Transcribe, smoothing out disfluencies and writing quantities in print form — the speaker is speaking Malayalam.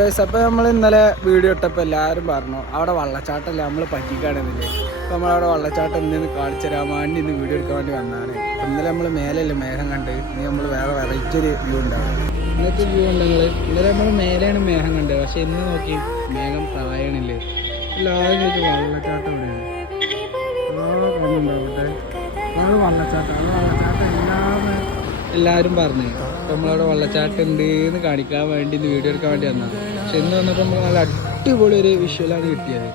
അപ്പോൾ നമ്മൾ ഇന്നലെ വീഡിയോ ഇട്ടപ്പോൾ എല്ലാവരും പറഞ്ഞു അവിടെ വള്ളച്ചാട്ടമല്ല നമ്മൾ പറ്റിക്കാണെന്നില്ലേ. അപ്പോൾ നമ്മളവിടെ വള്ളച്ചാട്ടം എന്തെന്ന് കാണിച്ചു തരാൻ വേണ്ടി ഇന്ന് വീഡിയോ എടുക്കാൻ വേണ്ടി വന്നതാണ്. ഇന്നലെ നമ്മൾ മേലെയല്ലേ മേഘം കണ്ട്, ഇനി നമ്മൾ വേറെ വെറൈറ്റി ഒരു വ്യൂ ഉണ്ടാവും. ഇന്നത്തെ വ്യൂ ഉണ്ടെങ്കിൽ ഇന്നലെ നമ്മൾ മേലെയാണ് മേഘം കണ്ടത്, പക്ഷെ ഇന്ന് നോക്കി മേഘം താഴണില്ലേ. എല്ലാവരും ചോദിച്ചു വള്ളച്ചാട്ടം എവിടെയാണ്, കാണുന്നുണ്ടാവട്ടെ വള്ളച്ചാട്ടം. എല്ലാവരും പറഞ്ഞു നമ്മളവിടെ വള്ളച്ചാട്ടം ഉണ്ട് എന്ന് കാണിക്കാൻ വേണ്ടി ഇന്ന് വീഡിയോ എടുക്കാൻ വേണ്ടി വന്നതാണ്. പക്ഷെ ഇന്ന് വന്നപ്പോൾ നമ്മൾ നല്ല അടിപൊളി ഒരു വിഷ്വലാണ് കിട്ടിയത്.